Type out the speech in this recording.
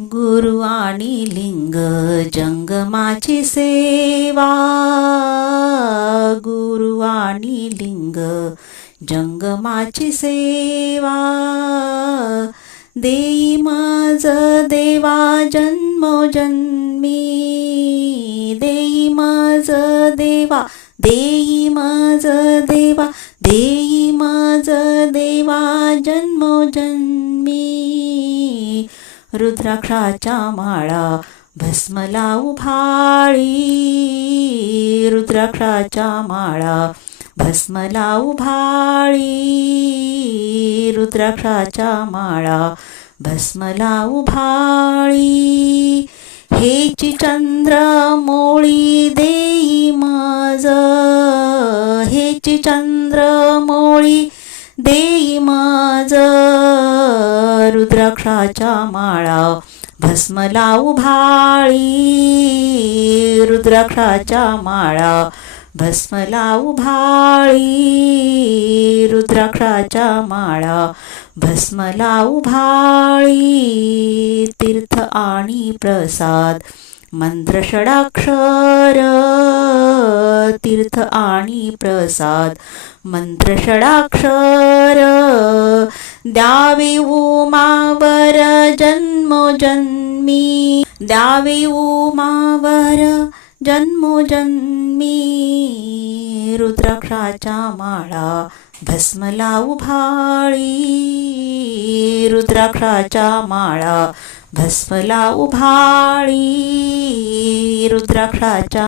गुरु आणि लिंग जंगमाची सेवा, गुरु आणि लिंग जंगमाची सेवा, देई माझ देवा जन्मोजन्मी, देई माझ देवा, देई माझ देवा, देई माझ देवा जन्मोजन्मी. रुद्राक्षाच्या माळा भस्म लावू भाळी, रुद्राक्षाच्या माळा भस्म लावू भाळी, रुद्राक्षाच्या माळा भस्म लावू भाळी. हेची चंद्र मोळी देई माझ, हेची चंद्र मोळी देई माझ, रुद्राक्षाच्या माळा भस्म लावू भाळी, रुद्राक्षाच्या माळा भस्म लावू भाळी, रुद्राक्षाच्या माळा भस्म लावू भाळी. तीर्थ आणि प्रसाद मंत्र षडाक्षर, तीर्थ आणि प्रसाद मंत्र षडाक्षर, द्यावे उमावर जन्मोजन्मी, द्यावे उमावर जन्मोजन्मी. रुद्राक्षाच्या माळा भस्म लावू भाळी, रुद्राक्षाच्या माळा भस्म लावू भाळी, रुद्राक्षाच्या